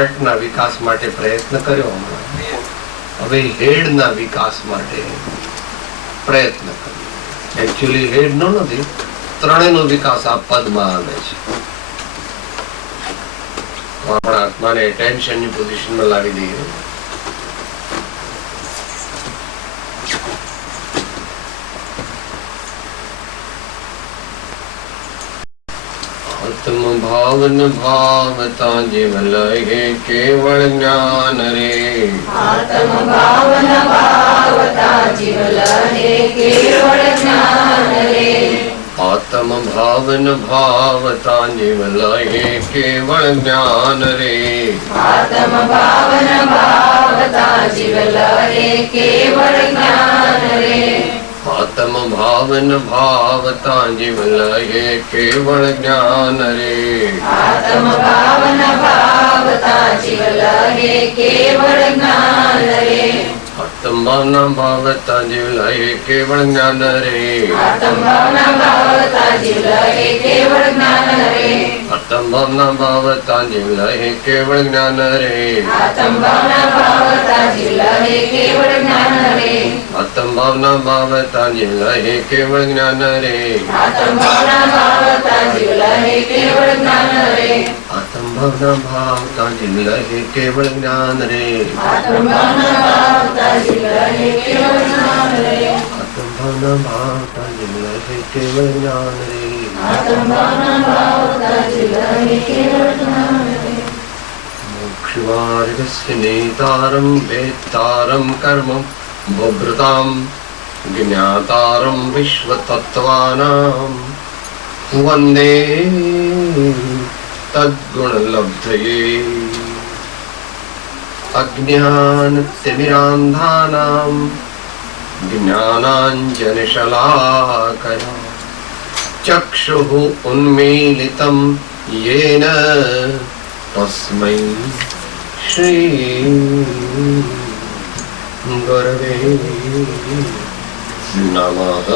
હાર્ટના વિકાસ માટે પ્રયત્ન કર્યો, હવે હેડના વિકાસ માટે પ્રયત્ન કર્યો. એકચ્યુઅલી હેડ નો નથી, ત્રણેયનો વિકાસ આ પદમાં આવે છે. આપણા આત્માને ટેન્શનની પોઝિશનમાં લાવી દઈએ. આત્મ ભાવન ભાવતા જીવ લહે કેવળ જ્ઞાન રે. આત્મ ભાવન ભાવતા જીવ લહે કેવળ જ્ઞાન રે. આત્મ ભાવન ભાવતા જીવ લહે કેવળ જ્ઞાન રે. આત્મ ભાવન ભાવતા જીવ લહે કેવળ જ્ઞાન રે. આત્મ ભાવન ભાવતા જીવ લહે કેવળ જ્ઞાન રે. આત્મ ભાવન ભાવતા જીવ લહે કેવળ જ્ઞાન રે. આત્મ ભાવના ભાવતા જીવ લહે કેવળ જ્ઞાન રે. આત્મ ભાવના ભાવતા જીવ લહે કેવળ જ્ઞાન રે. આત્મ ભાવના ભાવતા જીવ લહે કેવળ જ્ઞાન રે. આત્મ ભાવના ભાવતા જીવ લહે કેવળ જ્ઞાન રે. આત્મ ભાવના ભાવતા જીવ લહે કેવળ જ્ઞાન રે. આત્મ ભાવના ભાવતા જીવ લહે કેવળ જ્ઞાન રે. આત્મ ભાવના ભાવતા જીવ લહે કેવળ જ્ઞાન રે. આત્મ ભાવના ભાવતા જીવ લહે કેવળ જ્ઞાન રે. આત્મ ભાવના ભાવતા જીવ લહે કેવળ જ્ઞાન રે. આત્મ ભાવના ભાવતા જીવ લહે કેવળ જ્ઞાન રે. મોક્ષમાર્ગસ્ય નેતારમ વેત્તારમ કર્મ ભોગૃતામ જ્ઞાતારમ વિશ્વતત્ત્વાનામ વંદે તદ્ગુણલબ્ધયે અજ્ઞાનતિમિરાંધાનામ જ્ઞાનાંજનશલાકયા ચક્ષુઃ ઉન્મીલિतं येन तस्मै श्री गुरवे नमः.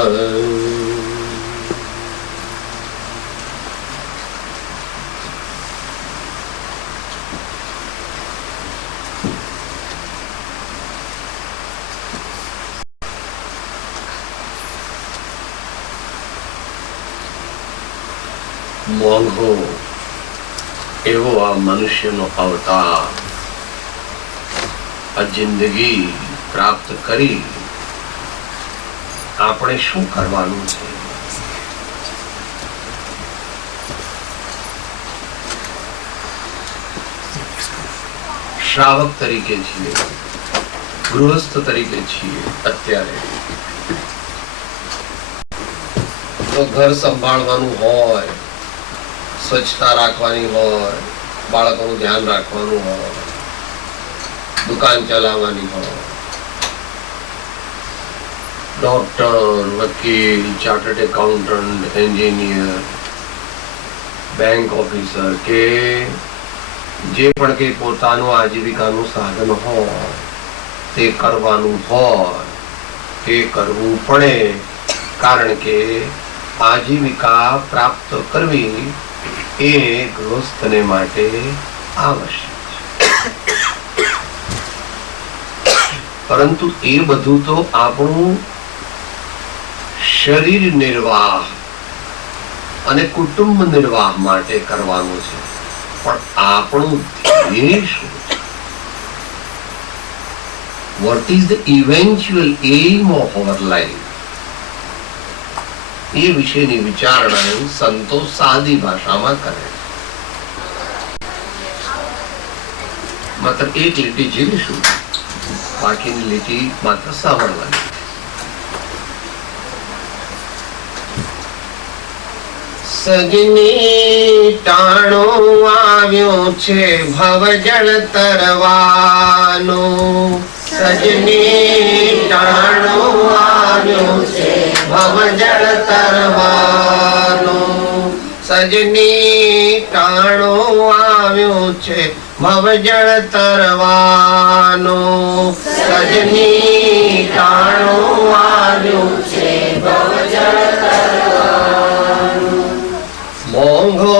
મોંઘો એવો આ મનુષ્યનો અવતાર, આ જિંદગી પ્રાપ્ત કરી આપણે શું કરવાનું છે? શ્રાવક તરીકે છીએ, ગૃહસ્થ તરીકે છીએ. અત્યારે તો ઘર સંભાળવાનું હોય, સ્વચ્છતા રાખવાની હોય, બાળકોનું ધ્યાન રાખવાનું હોય, દુકાન ચલાવવાની હોય, ડોક્ટર, વકીલ, chartered accountant, engineer, bank officer કે જે પણ કે પોતાનું આજીવિકાનું સાધન હોય તે કરવાનું હોય, તે કરવું પડે. કારણ કે આજીવિકા પ્રાપ્ત કરવી એ ગૃહસ્થને માટે આવશ્યક છે. પરંતુ એ બધું તો આપણું શરીર નિર્વાહ અને કુટુંબ નિર્વાહ માટે કરવાનું છે. પણ આપણું ધ્યેય શું છે? What is the eventual aim of our life? એ વિશેની વિચારણા સંતો સાદી ભાષામાં કરે. માત્ર એક લીટી જીવીશું, બાકીની લીટી માત્ર સાંભળવાની. સજની ટાણો આવ્યો છે ભવજળ તરવાનો. સજની ટાણો આવ્યો છે ભવજળ તરવાનો. સજની ટાણો આવ્યો છે ભવજળ તરવાનો. સજની ટાણો આવ્યો છે ભવજળ તરવાનો. મોંઘો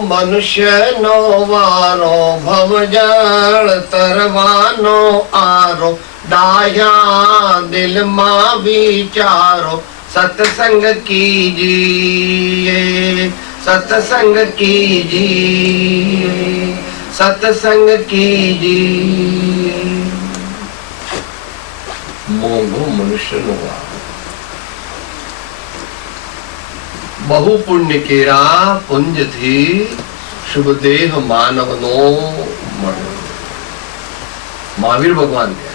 મનુષ્ય મનુષ્યનો વારો ભવજળ તરવાનો આરો ડાયા દિલમાં વિચારો સત્સંગ કીજીએ સત્સંગ કીજીએ સત્સંગ કીજીએ મોંઘો મનુષ્યનો વારો બહુ પુણ્ય કેરા પુંજથી શુભ દેહ માનવનો મળ્યો. મહાવીર ભગવાન કહે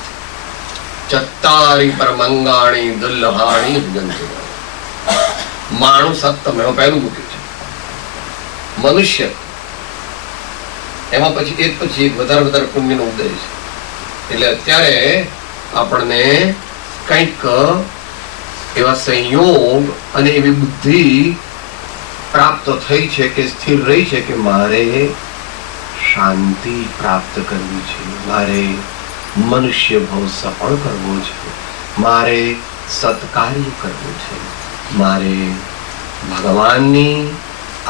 છે ચત્તારી પર મંગાણી દુલ્હાણી જંતુ માણું સત્તમ એમાં પહેલું મૂક્યું છે મનુષ્ય એમાં પછી એક વધારે પુણ્યનો ઉદય છે. એટલે અત્યારે આપણને કંઈક એવા સંયોગ અને એવી બુદ્ધિ પ્રાપ્ત થઈ છે કે સ્થિર રહી છે કે મારે શાંતિ પ્રાપ્ત કરવી છે, મારે મનુષ્ય ભાવ સફળ કરવો છે, મારે સત્કાર્ય કરવું છે, મારે ભગવાનની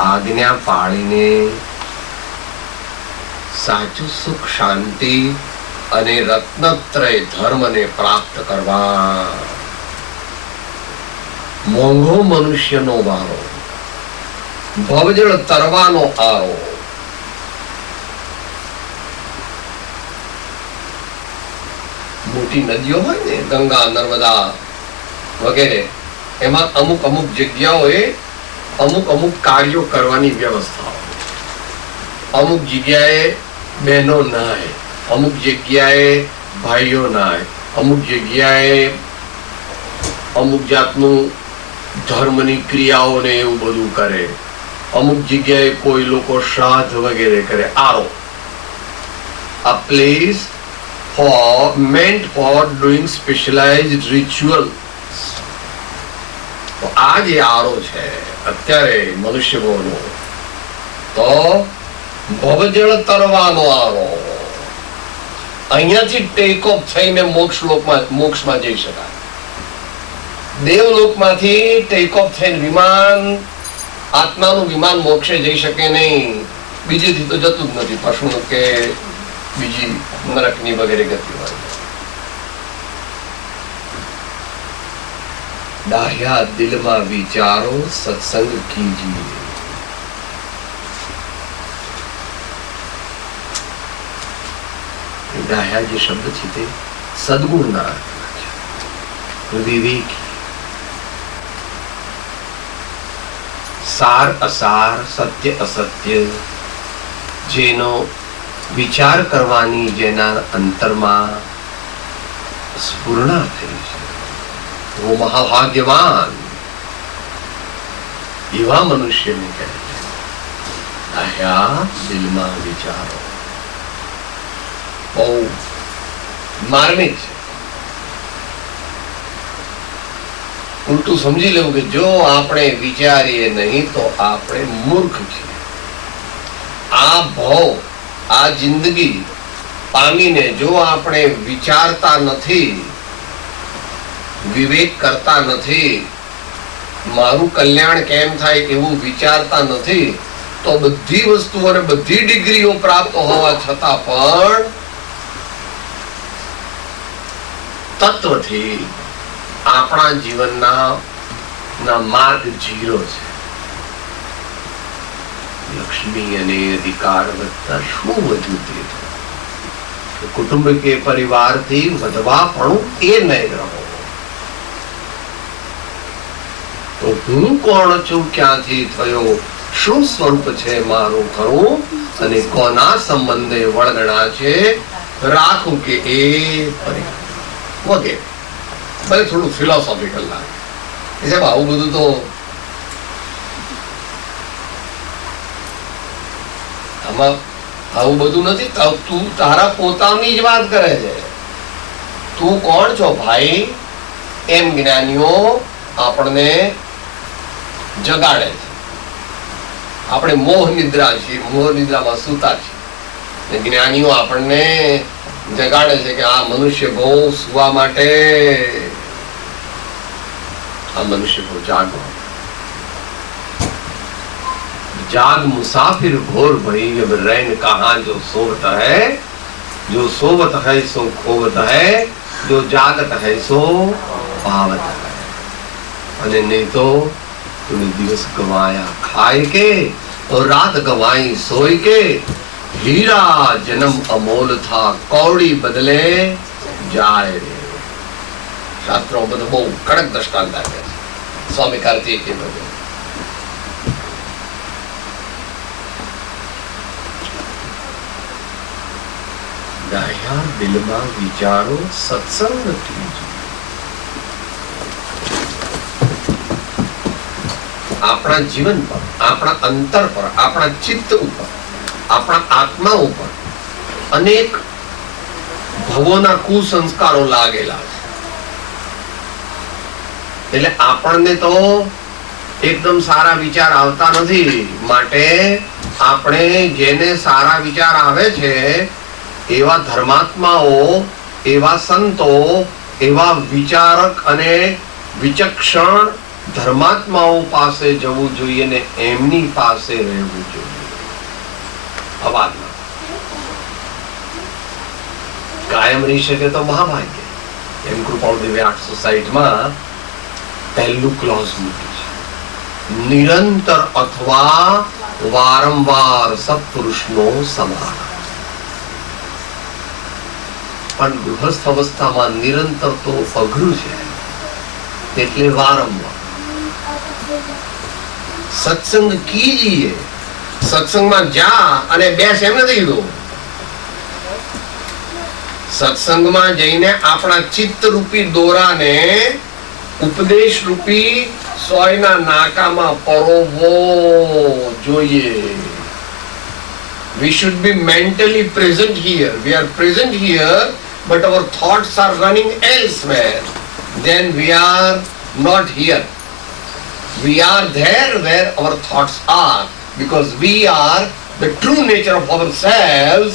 આજ્ઞા પાળીને સાચું સુખ શાંતિ અને રત્નત્રય ધર્મને પ્રાપ્ત કરવા. મોંઘો મનુષ્યનો વારો ભવજળ તરવાનો આરો. મોટી નદીઓ હોય ને ગંગા નર્મદા વગેરે એમાં અમુક જગ્યાઓએ અમુક કાર્યો કરવાની વ્યવસ્થા. અમુક જગ્યાએ બહેનો નાય, અમુક જગ્યાએ ભાઈઓ નાય, અમુક જગ્યાએ અમુક જાતનું ધર્મની ક્રિયાઓને એવું બધું કરે, અમુક જગ્યાએ કોઈ લોકો શ્રાદ્ધ વગેરે કરે. આરો a place meant for doing specialized rituals. તો આ જે આરો છે અત્યારે મનુષ્ય ભવનો તો ભવજળ તરવાનો આરો. અહીંયાથી ટેક ઓફ થઈને મોક્ષમાં જઈ શકાય. દેવલોકમાંથી ટેક ઓફ થઈને વિમાન, આત્માનું વિમાન મોક્ષે જઈ શકે નહીં. બીજેથી તો જતું જ નથી, પશુનું કે બીજી નરકની વગેરે ગતિ હોય. ડાહ્યા દિલમાં વિચારો સત્સંગ કીજીએ. ડાહ્યા જે શબ્દ છે તે સદગુણના અર્થમાં છે. વિવેકી, સાર અસાર, સત્ય અસત્ય, જેનો વિચાર કરવાની જેના અંતરમાં સ્ફુરણા થઈ છે, वो મહાભાગ્યવાન. એવા મનુષ્યને કહે છે ડાહ્યા દિલમાં વિચારો. બહુ માર્મિક છે. ઉલટું સમજી લેવું કે જો આપણે વિચારીએ નહીં તો આપણે મૂર્ખ છીએ. આ ભાવ, આ જિંદગી પામીને જો આપણે વિચારતા નથી, વિવેક કરતા નથી, મારું કલ્યાણ કેમ થાય એવું વિચારતા નથી, તો બધી વસ્તુઓ અને બધી ડિગ્રીઓ પ્રાપ્ત હોવા છતાં પણ તત્વથી આપણા જીવનના માર્ગ જીરો છે. લક્ષ્મી અને અધિકાર વધતા શું વધ્યું તે કુટુંબ કે પરિવારથી વધવા પણ એ નહીં રહો. તો હું કોણ છું, ક્યાંથી થયો, શું સ્વરૂપ છે મારું ખરું, અને કોના સંબંધે વળગણા છે રાખું કે એ પરિવાર વગેરે. ભલે થોડું ફિલોસોફિકલ લાગે સાહેબ, આવું બધું તો આમાં આવું બધું નથી. તું તારા પોતાની જ વાત કરે છે. તું કોણ છો ભાઈ એમ જ્ઞાનીઓ આપણને જગાડે છે. આપણે મોહ નિદ્રા છીએ, મોહ નિદ્રામાં સૂતા છીએ. જ્ઞાનીઓ આપણને જગાડે છે કે આ મનુષ્ય બહુ સુવા માટે, આ મનુષ્ય બહુ જાગવા. जाग मुसाफिर भोर भई, अब रैन कहाँ जो सोवत है, जो सोवत है सो खोवत है, जो जागत है सो पावत है। અને નહીં તો તું દિવસ ગવાયા ખાય કે और रात गवाई सोई के, हीरा जन्म अमोल था कौड़ी बदले जाए रे। शास्त्रों બધું બહુ કડક દ્રષ્ટાંત આપે છે સ્વામી કાર્તિકે બધું। દયા દિલમાં વિચારો સત્સંગ કીજો। આપણા જીવન પર, આપણા અંતર પર, આપણા ચિત્ત ઉપર, આપણા આત્મા ઉપર અનેક ભવોના કુસંસ્કારો લાગેલા છે। એટલે આપણને તો એકદમ સારા વિચાર આવતા નથી, માટે આપણે જેને સારા વિચાર આવે છે એવા ધર્માત્માઓ, એવા સંતો, એવા વિચારક અને વિચક્ષણ ધર્માત્માઓ પાસે જવું જોઈએ ને એમની પાસે રહેવું જોઈએ। અવાજમાં કાયમ રહી શકે તો મહાભાગ્ય। એમ કૃપાળુદેવે 860માં પહેલું ક્લોઝ મૂકી છે, નિરંતર અથવા વારંવાર સત્પુરુષનો સમાન। પણ ગૃહસ્થ અવસ્થામાં નિરંતર તો અઘરું છે, એટલે વારંવાર સત્સંગ કીજીએ। સત્સંગમાં જા અને બેસ એમ નથી કીધું। સત્સંગમાં જઈને આપણા ચિત્ત રૂપી દોરાને ઉપદેશ રૂપી સોયના નાકામાં પરોવવો જોઈએ। We should be mentally present here. We are present here, but our thoughts are running elsewhere. Then we are not here. We are there where our thoughts are, because we are the true nature of ourselves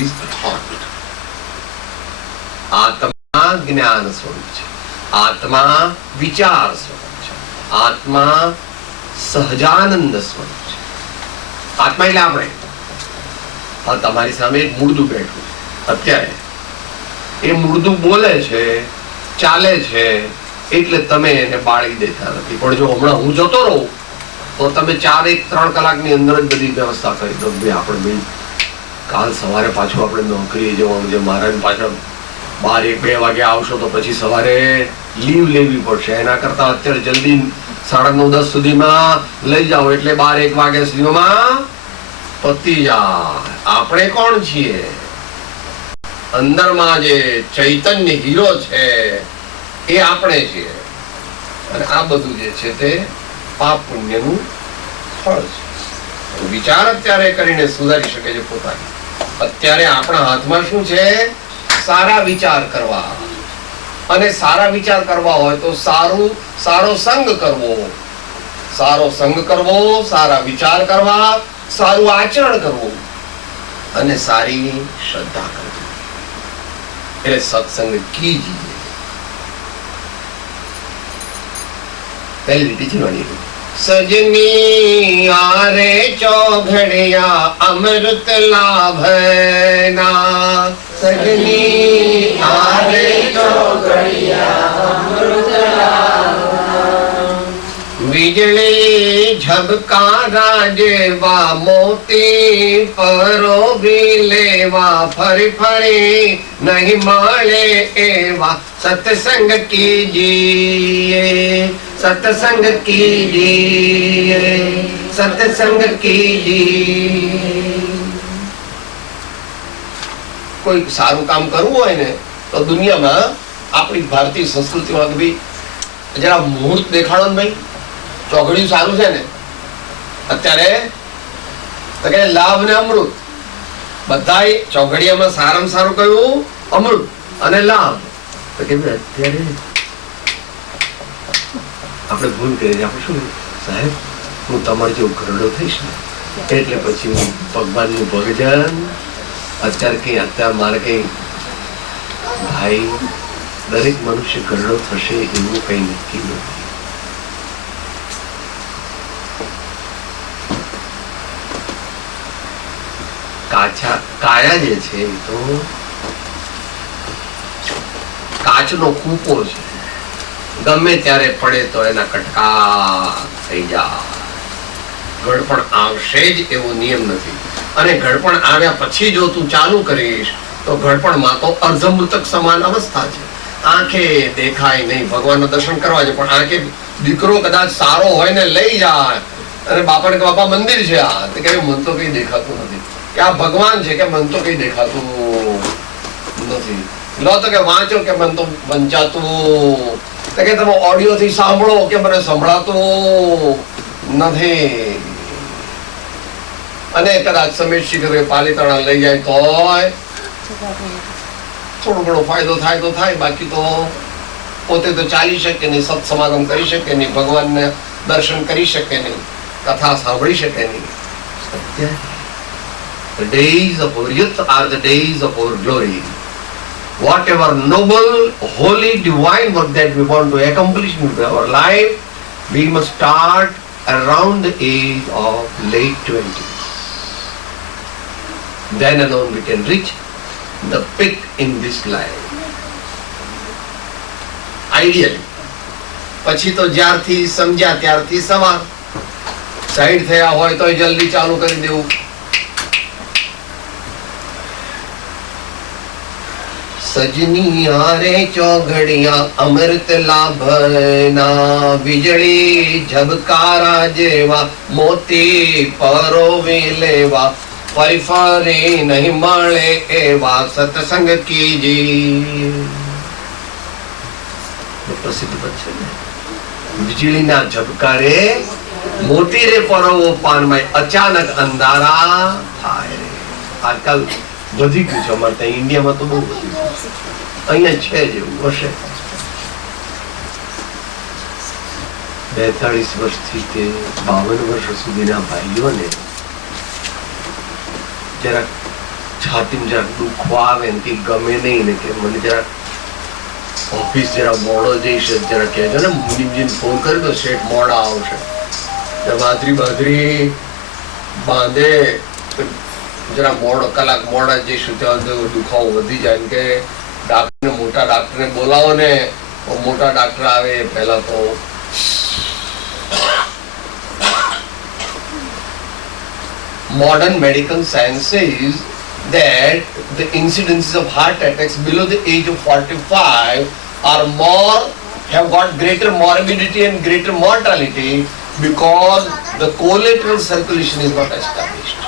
is the thought. आत्मा ज्ञान स्वरूप છે, આત્મા વિચાર સ્વરૂપ છે, આત્મા સહજાનંદ સ્વરૂપ છે। આત્મા એટલે આપણે। હા, તમારી સામે એક મુર્દું બેઠું છે અત્યારે, એ મુર્દું બોલે છે, ચાલે છે, એટલે તમે એને બાળી દેતા નથી। પણ જો હમણાં હું જતો રહું તો તમે 4-3 કલાકની અંદર જ બધી વ્યવસ્થા કરી દો। ભાઈ આપણે ભાઈ કાલ સવારે પાછું આપણે નોકરીએ જવાનું છે, મહારાજ પાછળ 12-1-2 વાગે આવશો તો પછી સવારે લીવ લેવી પડશે। એના કરતા અત્યારે જલ્દી 9:30-10 સુધીમાં લઈ જાઓ, એટલે 12-1 વાગ્યા સુધીમાં પતી જાય। આપણે કોણ છીએ? અંદરમાં જે ચૈતન્ય હીરો છે એ આપણે છીએ, અને આ બધું જે છે તે પાપ પુણ્યનું ફળ છે। વિચાર અત્યારે કરીને સુધારી શકે છે પોતાને। અત્યારે આપણા હાથમાં શું છે? સારા વિચાર કરવા, અને સારા વિચાર કરવા હોય તો સારો સંગ કરવો, સારો સંગ કરવો, સારા વિચાર કરવા, સારું આચરણ કરવું અને સારી શ્રદ્ધા કરવી। એટલે સત્સંગ કીજીએ। पहली रीति चलवानी है। सजनी आरे चौघड़िया अमृत लाभना, सजनी आरे चौघड़िया अमृत लाभना, बिजली झबकारा जेवा मोती परो भी लेवा, फरी फरी नहीं माले एवा, सत्संग कीजिए, सत्संग कीजिए, सत्संग कीजिए। कोई सारू काम करવું હોય ને તો દુનિયામાં આપણી ભારતીય સંસ્કૃતિમાં કે ભાઈ જરા મુહૂર્ત દેખાડો ને ભાઈ, ચોઘડિયું સારું છે ને અત્યારે તો કે લાભ ને અમૃત, બધાય ચોઘડિયામાં સારામાં સારું કયું? અમૃત અને લાભ। તો કે અત્યારે આપણે ભૂલ કરી, આપણે શું સાહેબ હું તમારે જેવો ઘરડો થઈશ ને એટલે પછી હું ભગવાનનું ભજન અત્યારે કઈ અત્યારે મારે કઈ ભાઈ દરેક મનુષ્ય ઘરડો થશે એવું કઈ નક્કી નથી। માયા જે છે એ તો કાચનો કૂપો છે, ગમે ત્યારે પડે તો એના કટકા થઈ જાય. ઘડપણ આવશે જ એવો નિયમ નથી, અને ઘડપણ આવ્યા પછી જો તું ચાલુ કરીશ તો ઘડપણમાં તો અર્ધમૃતક સમાન અવસ્થા છે. આંખે દેખાય નહીં, ભગવાનના દર્શન કરવા છે, પણ આંખે દીકરો કદાચ સારો હોય ને લઈ જાય અને બાપાને કે બાપા મંદિર છે આ, તો કે મન તો કઈ દેખાતું નથી, કે આ ભગવાન છે, કે મન તો કઈ દેખાતું નથી. લો તો કે વાંચો, કે મન તો વંચાતું, તો કે તમે ઓડિયો થી સાંભળો, કે મને સંભળાતું નથી. અને કદાચ સમીર શિખરે પાલીતાણા લઈ જાય તો થોડો ઘણો ફાયદો થાય તો થાય, બાકી તો પોતે તો ચાલી શકે નહીં, સત્સમાગમ કરી શકે નહીં, ભગવાનને દર્શન કરી શકે નહીં, કથા સાંભળી શકે નહીં. The days of our youth are the days of our glory. Whatever noble, holy, divine work that we want to accomplish in our life, we must start around the age of late 20s. Then alone we can reach the peak in this life. Ideally. પછી તો જ્યારથી સમજ્યા ત્યારથી સવાર, side થયા હોય તો જલ્દી ચાલુ કરી દેવું. સજની હારે ચોઘડિયા અમૃત લાભના, વીજળી ઝબકારા જેવા મોતી પરોવી લેવા, ફરી ફરી નહીં મળે એવા સત્સંગ કીજી. પ્રસિદ્ધ પદ છે ને, વીજળીના ઝબકારે મોતી રે પરોવો પાનમાં, અચાનક અંધારા થાય. આજકાલ વધી ગયું છે અમારે ત્યાં ઇન્ડિયામાં તો બહુ વધી ગયું, અહીંયા છે જેવું હશે. 42 વર્ષથી કે 52 વર્ષ સુધીના ભાઈઓને જરાક છાતીમાં જરાક દુખવા આવે ને કે ગમે નહીં ને, કે મને જરાક ઓફિસ જરા મોડો જઈશ, જરા કહેજો ને મુનિમજીને ફોન કરી દો, શેઠ મોડા આવશે. બાદરી બાંધે, જરા મોડો કલાક મોડા જઈશું ત્યાં દુખાવો વધી જાય, કે ડાક્ટરને મોટા ડાક્ટરને બોલાવો ને, મોટા ડાક્ટર આવે પહેલા તો. Modern medical science says that the incidences of heart attacks below the age of 45 are more, have got greater morbidity and greater mortality because the collateral circulation is not established.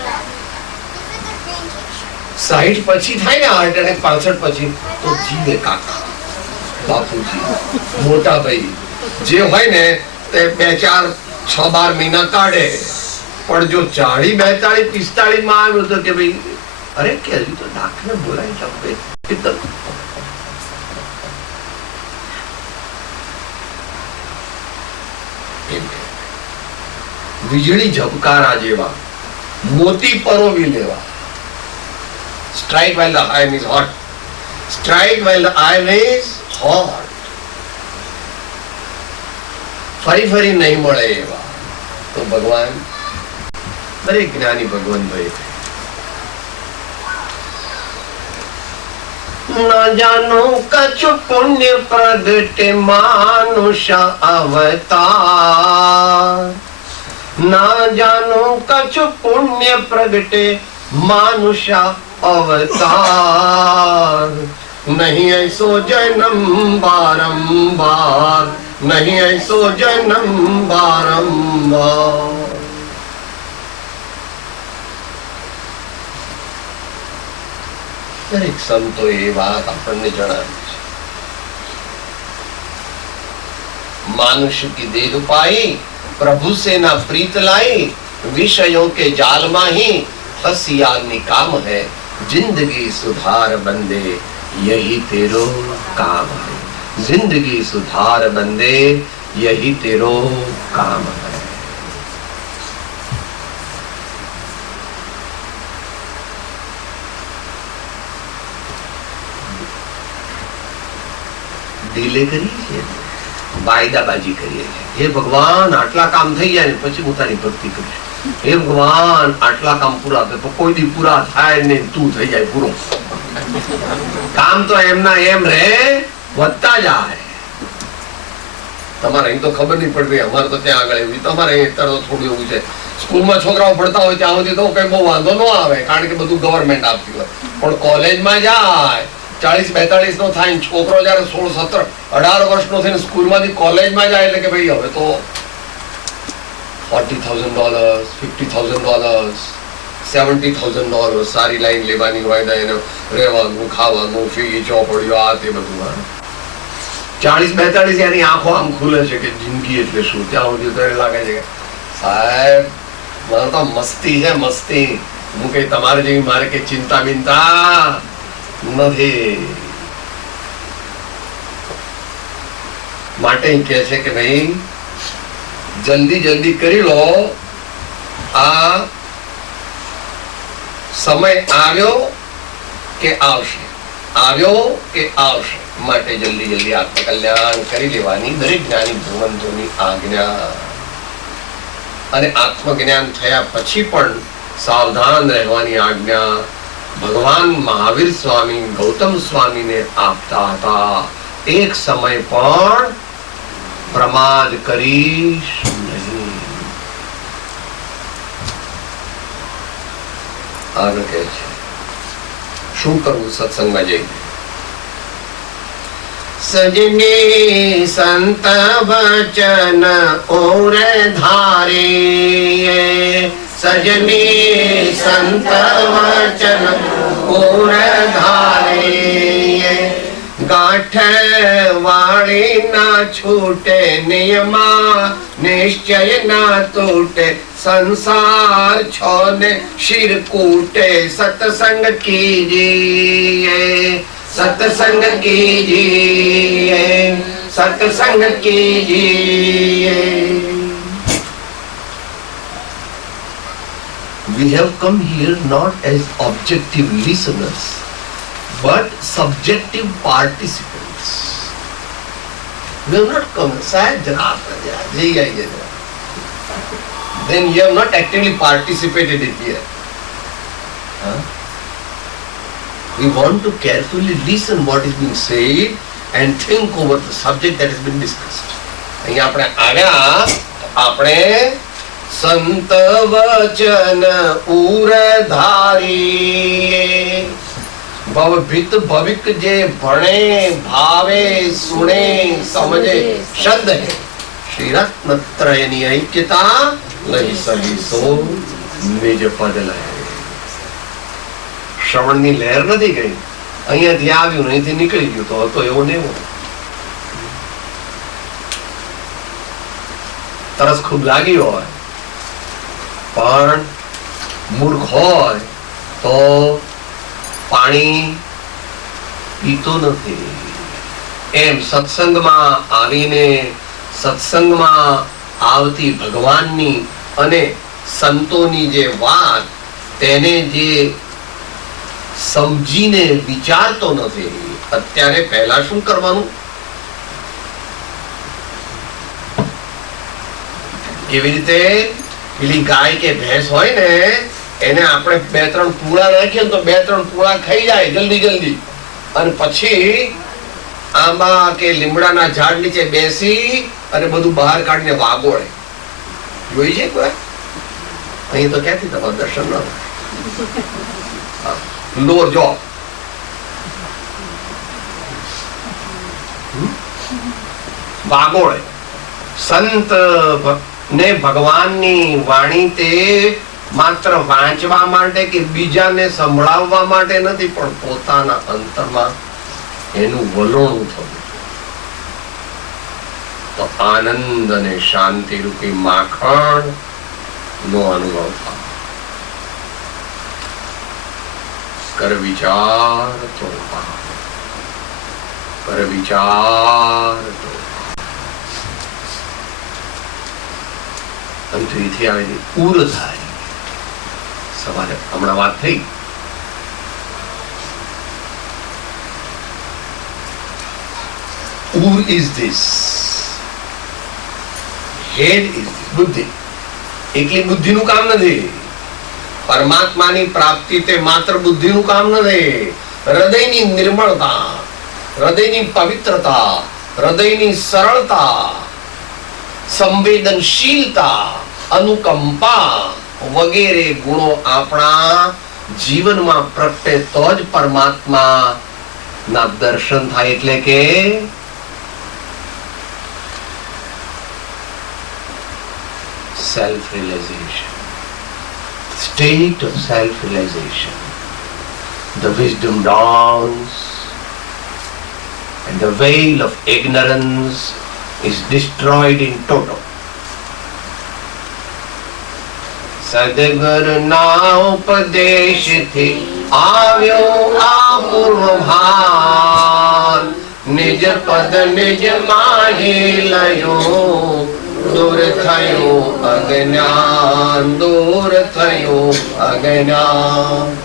60 પછી થાય ને heart attack, 65 પછી તો જીવે કાકા, બાપુજી, મોટા ભાઈ જે હોય ને તે 2-4-6-12 મહિના કાઢે. પણ જો 40, 42, 45 માં આવ્યો તો કે ભાઈ અરે કે હજુ તો ડાક્ટરને બોલાવી શકે. વીજળી ઝબકારા જેવા મોતી પરોવી લેવા. Strike while the iron is hot. Strike while the iron is hot. ફરી ફરી નહીં મળે એવા તો ભગવાન, દરેક જ્ઞાની ભગવાન ભાઈ. ના જાનો કछु પુણ્ય પ્રગટે માનુષ અવતાર, ના જાનો કछु પુણ્ય પ્રગટે માનુષ अवतार, नहीं ऐसो जन्म बारंबार, नहीं ऐसो जन्म बारंबार. દરેક સંતો એ વાત આપણને જણાવી છે. मनुष्य की देह पाई, प्रभु से ना प्रीत लाई, विषयों के जाल माही फसिया निकाम है, जिंदगी सुधार बंदे यही तेरो काम है. जिंदगी सुधार बंदे यही तेरो काम है. ડીલે કરીએ છીએ, વાયદાબાજી કરીએ છીએ. હે ભગવાન આટલા કામ થઈ જાય ને પછી હું તારી ભક્તિ કરીશ. હે ભગવાન આટલા કામ પૂરા થાય તો કોઈ દી પૂરા થાય ને તું થઈ જાય પૂરો. કામ તો એમના એમ રે વધતા જાય. તમારે અહીં તો ખબર નહીં પડતી, અમારે તો ત્યાં આગળ એવી, તમારે અહીં અત્યારે તો થોડું એવું છે. સ્કૂલમાં છોકરાઓ ભણતા હોય ત્યાં સુધી તો કઈ બહુ વાંધો ન આવે, કારણ કે બધું ગવર્મેન્ટ આપતી હોય. પણ કોલેજમાં જાય 40-42 નો થાય, છોકરો જયારે 16-17-18 વર્ષનો થઈને સ્કૂલમાંથી કોલેજમાં જાય એટલે કે ભાઈ હવે તો $40,000, $50,000, $70,000 સારી લાઈન લેવાની હોય ને એને રહેવાનું, ખાવાનું, ફી, ચોપડીઓ, આ તે બધું. 40-42 એની આંખો આમ ખુલે છે કે જિંદગી એટલે શું. ત્યાં સુધી તો એને લાગે છે કે સાહેબ મને તો મસ્તી છે, મસ્તી. હું કઈ તમારે જેવી મારે કઈ ચિંતા બિંતા નથી. માટે કહે છે કે ભાઈ જલ્દી જલ્દી કરી લો, આ સમય આવ્યો કે આવશે, આવ્યો કે આવશે. માટે જલ્દી જલ્દી આત્મકલ્યાણ કરી લેવાની દરેક જ્ઞાની ભગવંતોની આજ્ઞા. અને આત્મજ્ઞાન થયા પછી પણ સાવધાન રહેવાની આજ્ઞા ભગવાન મહાવીર સ્વામી ગૌતમ સ્વામીને આપતા હતા. એક સમય પણ પ્રમાદ કરીશ નહીં. આગળ કહે છે શું કરવું સત્સંગમાં જઈને. સજને સંત વચન ઓર ધારે, સજને સંત વચન ઓર ધારે, ગાંઠ વાળી ના છૂટે, નિયમા નિશ્ચય ના તૂટે, સંસાર છો ને શિર કૂટે. સત્સંગ કીજીએ, सत्संग कीजिए, सत्संग कीजिए. We have come here not as objective listeners, but subjective participants. We have not come, then you have not actively participated in here. Huh? We want to carefully listen what is being said and think over the subject that has been discussed. અહીં આપણે આવ્યા, આપણે સંત વચન ઉર ધારી. ભવભીત ભવિક જે ભણે ભાવે સુણે સમજે શબ્દ હે, શ્રી રત્નત્રયની ઐક્યતા લઈ સહીસો નિજ પદ લય. શ્રવણની લહેર નથી ગઈ, અહીંયાથી આવ્યું અહીંથી નીકળી ગયું તો હતો એવો ને એવો. તરસ ખૂબ લાગી હોય પણ મૂર્ખ હોય તો પાણી પીતો નથી. એમ સત્સંગમાં આવીને સત્સંગમાં આવતી ભગવાનની અને સંતોની જે વાત તેને જે સમજીને વિચારતો નથી. અત્યારે પહેલા શું કરવાનું? કેવી રીતે પેલી ગાય કે ભેંસ હોય ને એને આપણે 2-3 પૂળા નાખીએ તો 2-3 પૂળા ખાઈ જાય જલ્દી જલ્દી, અને પછી આંબા કે લીમડાના ઝાડ નીચે બેસી અને બધું બહાર કાઢીને વાગોળે. જોઈ છે કોઈ? અહીં તો ક્યાંથી તમારું દર્શન ન થાય. લો જો વાગોળે. સંત ને ભગવાનની વાણી તે માત્ર વાંચવા માટે કે બીજાને સંભળાવવા માટે નથી, પણ પોતાના અંતરમાં એનું વલોણું થવું. તો આનંદ અને શાંતિ રૂપી માખણ નો અનુભવ થાય. કર વિચાર તો કર વિચાર તો અંતરીથી આવેલી ઉર થાય. સવારે હમણાં વાત થઈ, ઉર is this, head is this, બુદ્ધિ. એકલી બુદ્ધિનું કામ નથી. પરમાત્માની પ્રાપ્તિ તે માત્ર બુદ્ધિનું કામ નથી. હૃદયની નિર્મળતા, હૃદયની પવિત્રતા, હૃદયની સરળતા, સંવેદનશીલતા, અનુકંપા વગેરે ગુણો આપણા જીવનમાં પ્રગટે તો જ પરમાત્મા ના દર્શન થાય. એટલે કે self realization, state of self realization. The wisdom dawns and the veil of ignorance is destroyed in toto. સદગુરુ ના ઉપદેશ થી આવ્યો આ પૂર્વ ભાન, નિજ પદ નિજ માહી લયો, દૂર થયું અજ્ઞાન, દૂર થયું અજ્ઞાન.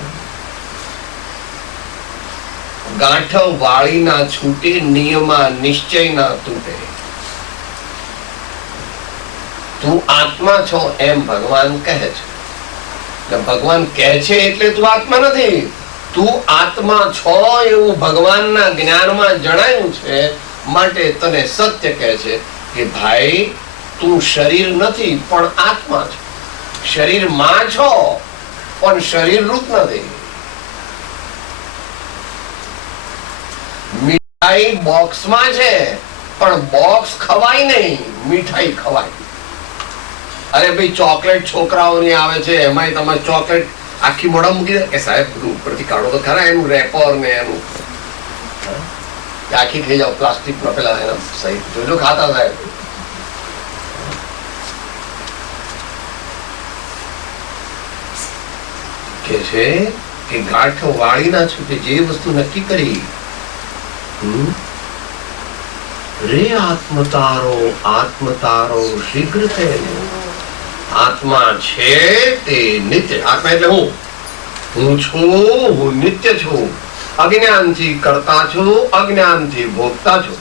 ગાંઠ વાળી ના છૂટે, નિયમા નિશ્ચય ના તૂટે. તું આત્મા છો એમ ભગવાન કહે છે. ભગવાન કહે છે એટલે તું આત્મા નથી. તું આત્મા છો એવું ભગવાનના જ્ઞાનમાં જણાયું છે, માટે તને સત્ય કહે છે કે ભાઈ તું શરીર નથી પણ આત્મા છો. શરીરમાં છો પણ શરીર રૂપ નથી. મીઠાઈ બોક્સમાં છે પણ બોક્સ ખવાય નહીં, મીઠાઈ ખવાય. અરે ભાઈ ચોકલેટ છોકરાઓની આવે છે, એમાંય તમે ચોકલેટ આખી મોઢા મૂકી દે કે સાહેબ ઉપરથી કાઢો તો ખરા એનું રેપર ને એનું, આખી ખાઈ જાઓ પ્લાસ્ટિક માં પેલા એના સહિત જોજો ખાતા સાહેબ. કે છે કે ગાંઠ વાળી ના છૂટે. જે વસ્તુ નક્કી કરી રે આત્મતારો, આત્મતારો શીઘ્ર થયેલો. આત્મા છે તે નિત્ય. આત્મા એટલે હું છું, હું નિત્ય છું. અજ્ઞાનથી કરતા છું, અજ્ઞાનથી ભોગતા છું.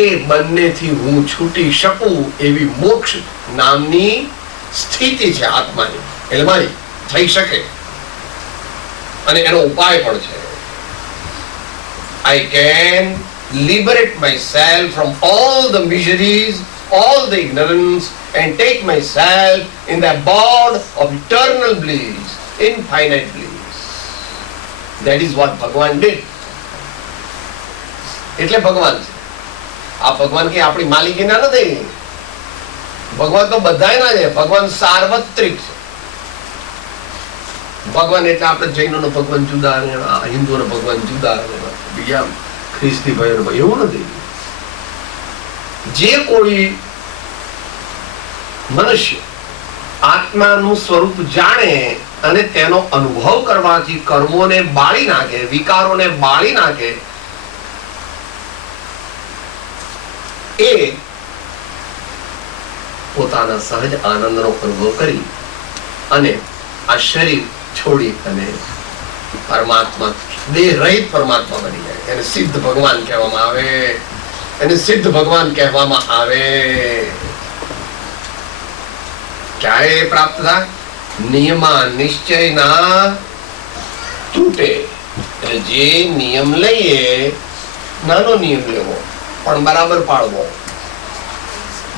એ બંનેથી હું છૂટી શકું એવી મોક્ષ નામની સ્થિતિ છે આત્માની. એટલે મારી થઈ શકે અને એનો ઉપાય પણ છે. I can liberate myself from all the miseries, all the ignorance, and take myself in the abode of eternal bliss, infinite bliss. That is what Bhagavan did. એટલે ભગવાન છે. આ ભગવાન કે આપણી માલિકીના નથી. ભગવાન તો બધાયના છે. ભગવાન સાર્વત્રિક છે. ભગવાન એટલે આપણે જૈનોનો ભગવાન જુદા, હિન્દુઓનો ભગવાન જુદા, બીજા ખ્રિસ્તી ભાઈઓનો એવું નથી. જે કોઈ મનુષ્ય આત્માનું સ્વરૂપ જાણે અને તેનો અનુભવ કરવાથી કર્મોને બાળી નાખે, વિકારોને બાળી નાખે, એ પોતાના સહજ આનંદનો અનુભવ કરી અને આ શરીર છોડી અને પરમાત્મા, દેહ રહિત પરમાત્મા બની જાય. એને સિદ્ધ ભગવાન કહેવામાં આવે. એને સિદ્ધ ભગવાન કહેવામાં આવે. ક્યારે પ્રાપ્ત થાય? નિયમા નિશ્ચય ના તૂટે. જે નિયમ લઈએ, નાનો નિયમ લેવો પણ બરાબર પાળવો.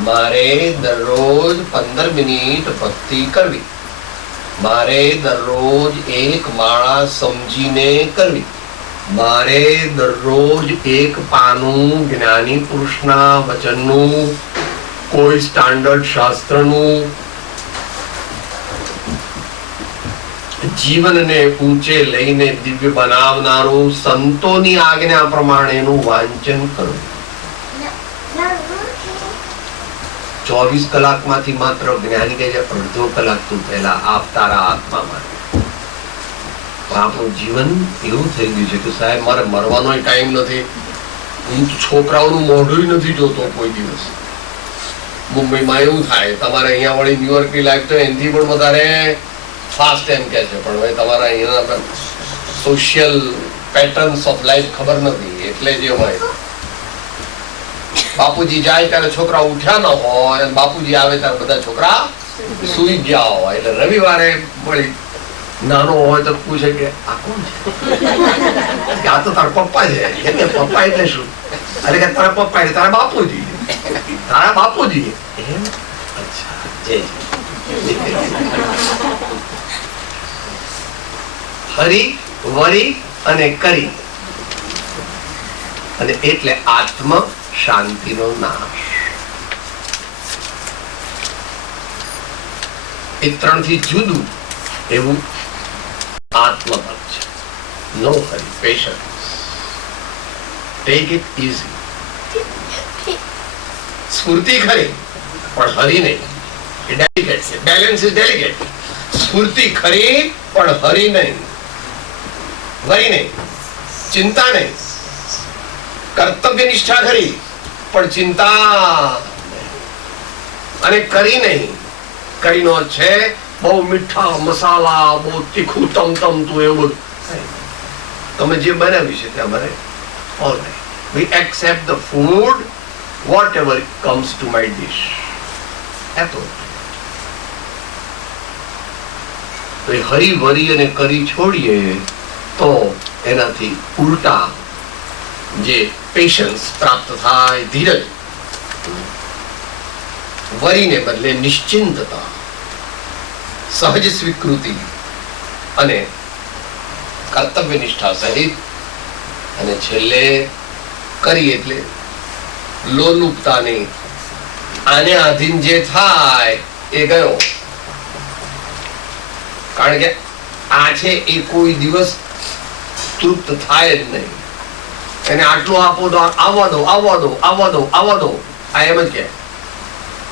મારે દરરોજ 15 મિનિટ ભક્તિ કરવી, મારે દરરોજ એક માળા સમજીને કરવી, મારે દરરોજ એક પાનું જ્ઞાની પુરુષના વચનનું, કોઈ સ્ટાન્ડર્ડ શાસ્ત્રનું, જીવનને ઊંચે લઈને દિવ્ય બનાવનારું સંતોની આજ્ઞા પ્રમાણેનું વાંચન કરવું. 24 કલાકમાંથી માત્ર જ્ઞાની કહે છે અડધો કલાક તું પહેલા આપ તારા આત્મા માટે. આપણું જીવન એવું થઈ ગયું છે કે સાહેબ મારે મરવાનો ટાઈમ નથી. હું છોકરાઓનું મોઢું નથી જોતો કોઈ દિવસ. મુંબઈમાં એવું થાય, તમારે અહીંયા વળી ન્યુયોર્કની લાઈફ તો એનાથી પણ વધારે ફાસ્ટ એમ કે છે, પણ હવે તમારા અહીંયા સોશિયલ પેટર્ન્સ ઓફ લાઈફ ખબર નથી એટલે જે હોય બાપુજી જાય ત્યારે છોકરા ઉઠ્યા ન હોય અને બાપુજી આવે ત્યારે બધા છોકરા સુઈ ગયા હોય. એટલે રવિવારે મળી નાનો હોય તો પૂછે કે આ કોણ છે? આ તો તારા પપ્પા છે. એટલે પપ્પા એટલે શું? અરે કે તારા પપ્પા એટલે તારા બાપુજી. તારા બાપુજી એમ? અચ્છા, જય જય. હરી, વરી અને કરી, અને એટલે આત્મ શાંતિનો નાશ. એ ત્રણથી જુદું એવું આત્મપદ છે. નો હરી, પેશન્સ, ટેક ઇટ ઇઝી. સ્ફૂર્તિ ખરી પણ હરી નહીં. એ ડેલિકેટ છે. Balance is delicate. સ્ફૂર્તિ ખરી પણ હરી નહીં, વરી નહીં, ચિંતા નહીં. કર્તવ્ય નિષ્ઠા ખરી પણ ચિંતા અને કરી નહીં. કરીનો છે બહુ મીઠા મસાલા, બહુ તીખું તમતમતું એવું તમે જે બનાવ્યું છે ત્યાં બને. All right, we accept the food whatever comes to my dish. તો એ હરી, વરી અને કરી છોડીએ તો એનાથી ઉલટા જે પેશન્સ પ્રાપ્ત થાય, ધીરજ. વરીને બદલે નિશ્ચિંતતા, સહજ સ્વીકૃતિ અને કર્તવ્ય નિષ્ઠા સહિત, અને છેલ્લે કરી એટલે લોલુપતા નહીં. આને આધીન જે થાય એ ગયો. કારણ કે આ છે એ કોઈ દિવસ તૃપ્ત થાય જ નહીં. એને આટલું આપો તો આવવા દો, આવવા દો, આવવા દો, આવવા દો. આ એમ જ કે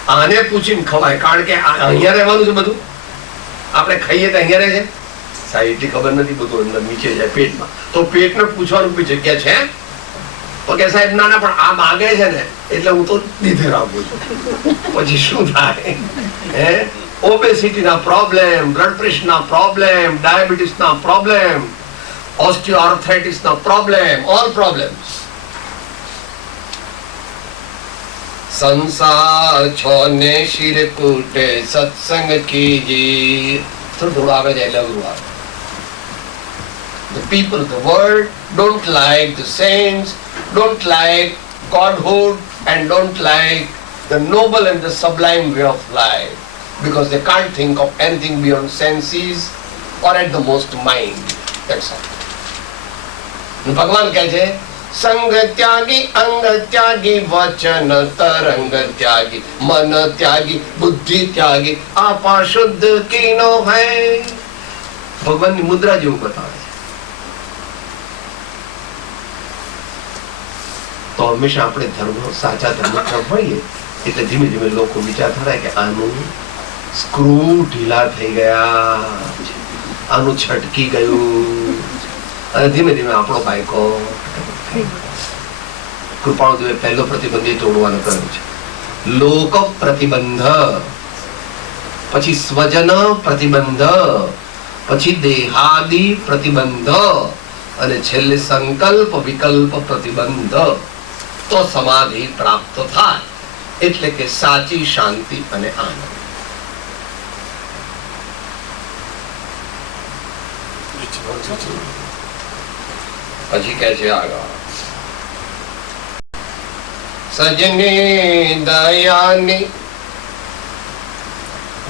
આને પૂછીને ખવાય. કારણ કે અહીંયા રહેવાનું છે બધું. આપણે ખાઈએ તો અહીંયા રહે છે સાહેબ, એટલી ખબર નથી. બધું અંદર નીચે જાય પેટમાં. તો પેટને પૂછવાનું કોઈ જગ્યા છે તો કે સાહેબ ના ના, પણ આ માગે છે ને એટલે હું તો દીધે રાખું છું. પછી શું થાય? હે, ઓબેસિટીના પ્રોબ્લેમ, બ્લડ પ્રેશરના પ્રોબ્લેમ, ડાયાબિટીસના પ્રોબ્લેમ, ઓસ્ટિયોઆર્થરાઇટિસના પ્રોબ્લેમ, ઓલ પ્રોબ્લેમ્સ. સંસાર છો ને શિર કૂટે સત્સંગ કીજી. થોડું આવે છે એટલે અઘરું આવે. The people of the world don't like the saints, don't like godhood, and don't like the noble and the sublime way of life, because they can't think of anything beyond senses or at the most mind. That's all. ભગવાન કહે છે સંગ ત્યાગી, અંગ ત્યાગી, વચન તરંગ ત્યાગી, મન ત્યાગી, બુદ્ધિ ત્યાગી, આપા શુદ્ધ કીનો હૈ. ભગવાનની મુદ્રા જેવું બતાવે છે. તો હંમેશા આપણે ધર્મ, સાચા ધર્મ હોઈએ એટલે ધીમે ધીમે લોકો વિચાર થાય કે આનું સ્ક્રૂ ઢીલા થઈ ગયા, આનું છટકી ગયું, અને ધીમે ધીમે આપણો બાયકો. કૃપાળુદેવે પહેલો પ્રતિબંધ તોડવાનો કર્યો છે. લોક પ્રતિબંધ, પછી સ્વજન પ્રતિબંધ, પછી દેહાદિ પ્રતિબંધ, અને છેલ્લે સંકલ્પ વિકલ્પ પ્રતિબંધ. તો સમાધિ પ્રાપ્ત થાય, એટલે કે સાચી શાંતિ અને આનંદ. પછી કે છે આગળ, સજની દયાની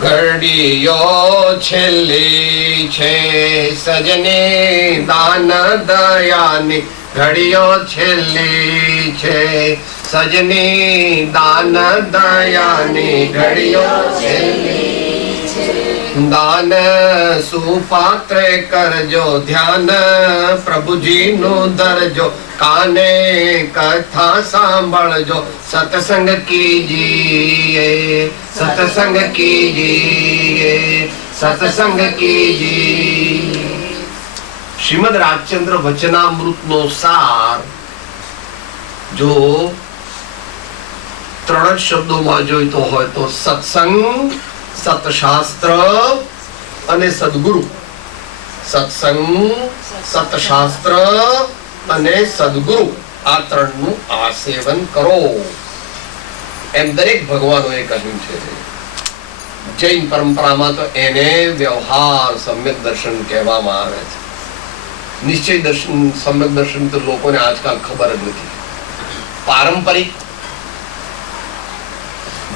ઘડીયો છેલ્લી છે. સજની દાન દયાની ઘડીયો છેલ્લી છે. સજની દાન દયાની ઘડીયો છેલ્લી છે. દાન સુપાત્રે કરજો, ધ્યાન પ્રભુજીનું ધરજો, કાને કથા સાંભળજો, સત્સંગ કીજીએ, સત્સંગ કીજીએ, સત્સંગ કીજીએ. શ્રીમદ રાજચંદ્ર વચનામૃતનો સાર જો 3 જ શબ્દોમાં જોઈતો હોય તો સત્સંગ, સતશાસ્ત્ર અને સદગુરુ. સત્સંગ, સતશાસ્ત્ર અને સદગુરુ, આ 3નું આસેવન કરો. એમ દરેક ભગવાનોએ કહ્યું છે. જૈન પરંપરામાં તો એને વ્યવહાર સમ્યક દર્શન કહેવામાં આવે છે. નિશ્ચય દર્શન, સમ્યક દર્શન તો લોકોને આજકાલ ખબર જ નથી. પારંપરિક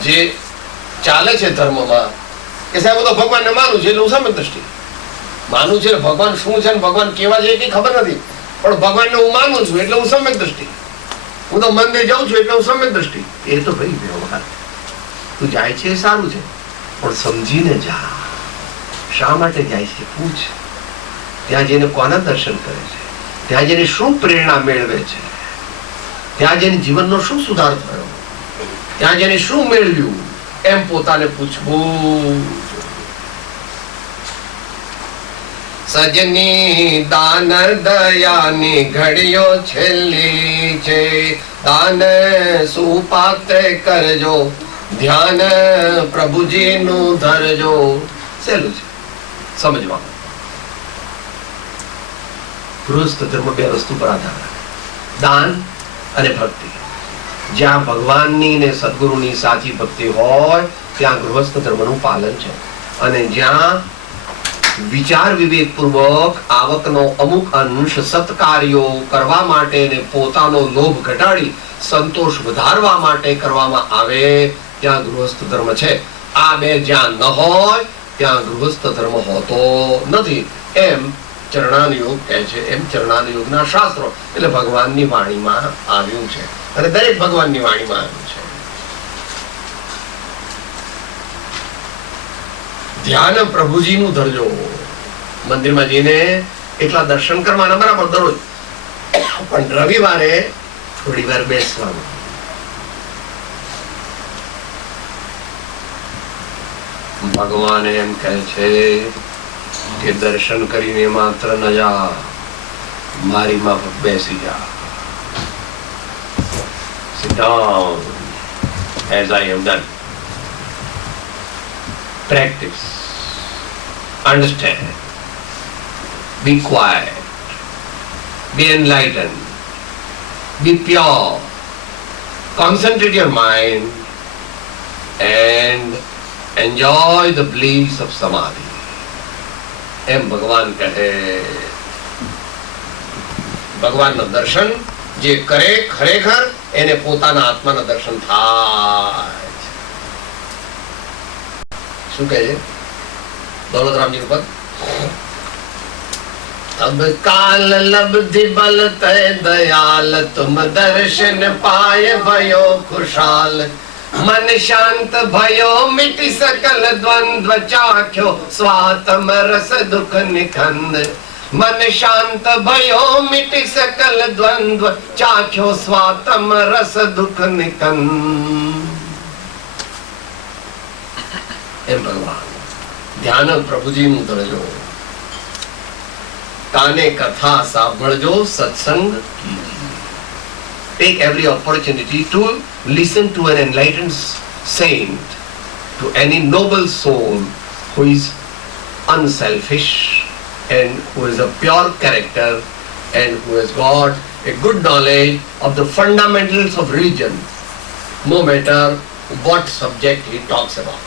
જે ચાલે છે ધર્મમાં કે સાહેબ હું તો ભગવાનને માનું છું એટલે હું સમ્યક દ્રષ્ટિ માનું છે. ભગવાન શું છે, ભગવાન કેવા છે એ ખબર નથી, પણ ભગવાનને હું માનું છું એટલે હું સમ્યક દ્રષ્ટિ. હું તો મંદિર જાઉં છું એટલે હું સમ્યક દ્રષ્ટિ. એ તો ભાઈ વ્યવહાર, તું જાય છે એ સારું છે, પણ સમજીને જા. શા માટે જાય છે પૂછ. ત્યાં જઈને કોના દર્શન કરે છે, ત્યાં જઈને શું પ્રેરણા મેળવે છે, ત્યાં જઈને જીવનનો શું સુધાર થયો, ત્યાં જઈને શું મેળવ્યું, એમ પોતાને પૂછવું. સજની દાન દયાની ઘડીઓ છેલ્લી છે, દાન સુપાત્ર કરજો, ધ્યાન પ્રભુજીનું ધરજો. સહેલું છે સમજવાનું. ગૃહસ્થ ધર્મ બે વસ્તુ પર આધાર રાખે, દાન અને ભક્તિ. જ્યાં ભગવાનની ને સદગુરુની સાચી ભક્તિ હોય ત્યાં ગૃહસ્થ ધર્મનું પાલન છે. અને જ્યાં વિચાર વિવેક પૂર્વક આવકનો અમુક અંશ સત્કાર્યો કરવા માટે ને પોતાનો લોભ ઘટાડી સંતોષ વધારવા માટે કરવામાં આવે ત્યાં ગૃહસ્થ ધર્મ છે. આ બે જ્યાં ન હોય ત્યાં ગૃહસ્થ ધર્મ હોતો નથી. એમ ચરણાનુયોગ કહે છે, એમ ચરણાનુયોગના શાસ્ત્રો એટલે ભગવાનની વાણીમાં આવ્યું છે. અને દરેક ભગવાનની વાણીમાં આવ્યું છે. ધ્યાન પ્રભુજીનું ધરજો. મંદિરમાં જઈને એકલા દર્શન કરવાના બરાબર દરરોજ, પણ રવિવારે થોડી વાર બેસવાનું. ભગવાન એમ કહે છે કે દર્શન કરીને માત્ર ન જા, મારી માફક બેસી જા. Sit down as I have done. Practice. Understand. Be quiet. Be enlightened. Be pure. Concentrate your mind and enjoy the bliss of samadhi. એમ ભગવાન કહે. ભગવાનનું દર્શન જે કરે ખરેખર એને પોતાના આત્માના દર્શન થાય. શું કહે છે દોલતરામજી ઉપર? अब काल लब्धि बल तय दयाल, तुम दर्शन पाए भयो खुशाल. मन शांत भयो मिटि सकल द्वंद्व, चाख्यो स्वात्म रस दुख निखंद. मन शांत भयो मिटि सकल द्वंद्व, चाख्यो स्वात्म रस दुख निखंद. એમ ભગવાન ધ્યાન પ્રભુજીનું ધરજો, કાને કથા સાંભળજો, સત્સંગ કીજીએ. Take every opportunity to listen to an enlightened saint, to any noble soul who is unselfish and who is a pure character and who has got a good knowledge of the fundamentals of religion, no matter what subject he talks about.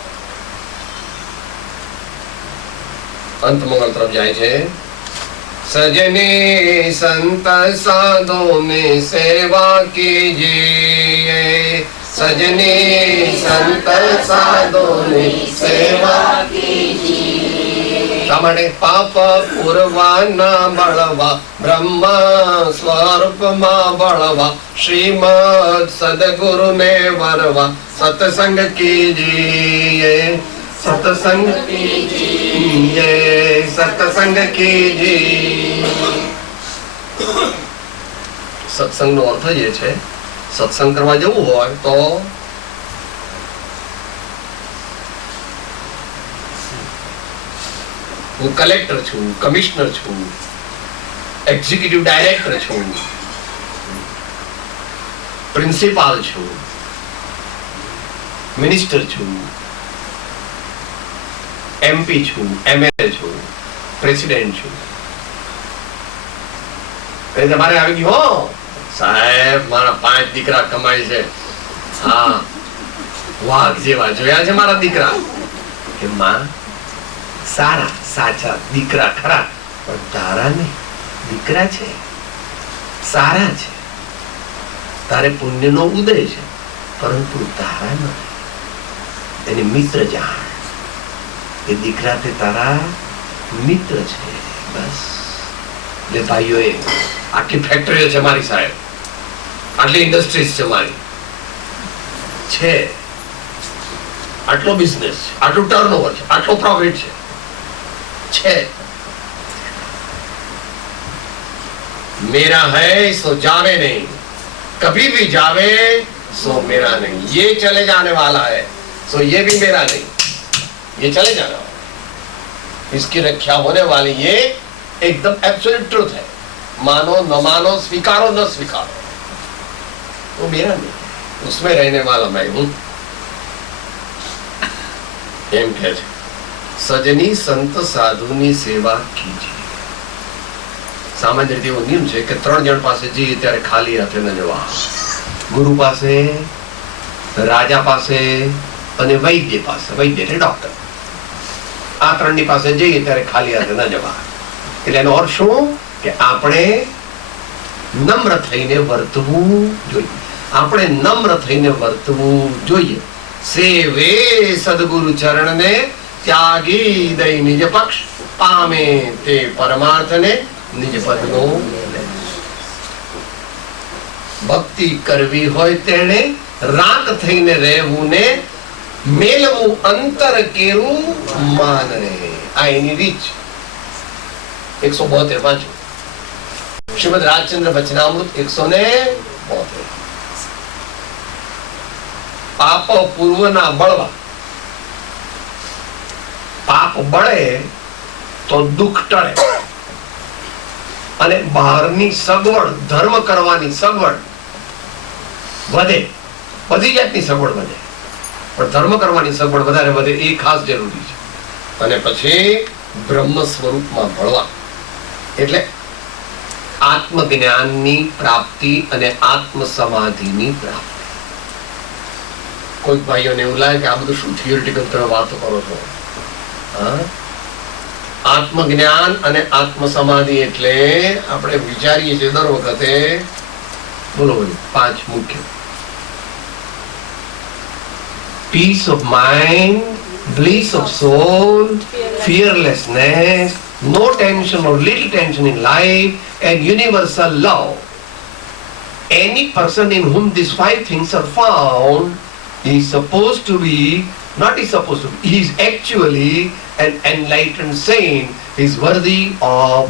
अंत मंगल तरफ जाए छे. सजने संत साधो में सेवा कीजिए, सजने संत साधो में सेवा कीजिए. શા માટે? પાપ પૂરવાના બળવા, બ્રહ્મ સ્વરૂપમાં બળવા, શ્રીમદ સદગુરુને વરવા, સત્સંગ કીજીએ, સત્સંગ કીજીએ, સત્સંગ કીજીએ. સત્સંગનો અર્થ એ છે, સત્સંગ કરવા જવું હોય તો હું કલેક્ટર છું, કમિશનર છું, એક્ઝિક્યુટિવ ડાયરેક્ટર છું, પ્રિન્સિપાલ છું, મિનિસ્ટર છું, એમપી છું, એમએલએ છું, પ્રેસિડેન્ટ છું. તમારે આવી ગયું, હો સાહેબ મારા 5 દીકરા કમાય છે, હા વાઘ જેવા જોયા છે મારા દીકરા કે માં સારા સાચા દીકરા ખરા, પણ તારા નહીં, દીકરા છે સારા છે, તારે પુણ્યનો ઉદય છે, પરંતુ તારા ન એની મિત્ર જાણ એ દીકરા તે તારા મિત્ર છે. બસ એટલે ભાઈઓએ આટલી ફેક્ટરીઓ છે મારી સાહેબ, આટલી ઇન્ડસ્ટ્રીઝ છે મારી છે, આટલો બિઝનેસ છે, આટલું ટર્નઓવર છે, આટલો પ્રોફિટ છે. मेरा है सो जावे नहीं, कभी भी जावे सो मेरा नहीं, ये चले जाने वाला है सो ये भी मेरा नहीं, ये चले जाने वाला, इसकी रक्षा होने वाली, ये एकदम एब्सोल्यूट ट्रुथ है. मानो न मानो, स्वीकारो न स्वीकारो, वो मेरा नहीं, उसमें रहने वाला मैं हूं. એમ કહે છે સજની સંત સાધુની સેવા કીજીએ. સામાન્ય રીતે એવો નિયમ છે કે 3 જણ પાસે જઈએ ત્યારે ખાલી હાથે ન જવા. ગુરુ પાસે, રાજા પાસે અને વૈદ્ય પાસે. વૈદ્ય એટલે ડોક્ટર. આ 3 ની પાસે જઈએ ત્યારે ખાલી હાથે ન જવા. એટલે એનો અર્થ શું કે આપણે નમ્ર થઈને વર્તવું જોઈએ. આપણે નમ્ર થઈને વર્તવું જોઈએ. સેવે સદગુરુ ચરણ ને ત્યાગી દઈ નિજ પક્ષ, પામે તે પરમાર્થ ને નિજ પદનો. ભક્તિ કરવી હોય તેને રાત થઈને રહેવું ને મેલવું અંતર કેરું માન રે. આ એની રીત 172 વાંચો. શ્રીમદ રાજચંદ્ર વચનામૃત 172. પાપ પૂર્વના બળવા. પાપ બળે તો દુઃખ ટળે, અને બહારની સગવડ, ધર્મ કરવાની સગવડ વધે. બધી જાતની સગવડ વધે, પણ ધર્મ કરવાની સગવડ વધારે વધે એ ખાસ જરૂરી છે. અને પછી બ્રહ્મ સ્વરૂપમાં ભળવા એટલે આત્મજ્ઞાનની પ્રાપ્તિ અને આત્મ સમાધિની પ્રાપ્તિ. કોઈક ભાઈઓને એવું લાગે કે આ બધું શું થિયોરિટિકલ તમે વાતો કરો છો. આત્મજ્ઞાન અને આત્મ સમાધિ એટલે આપણે વિચારીએ છીએ દર વખતે, બોલો 5 મુખ્ય: peace of mind, bliss of soul, fearlessness, no tension or little tension in life, and universal love. Any person in whom these 5 things are found is supposed to be, not is supposed to be, he is actually an enlightened saint. He is worthy of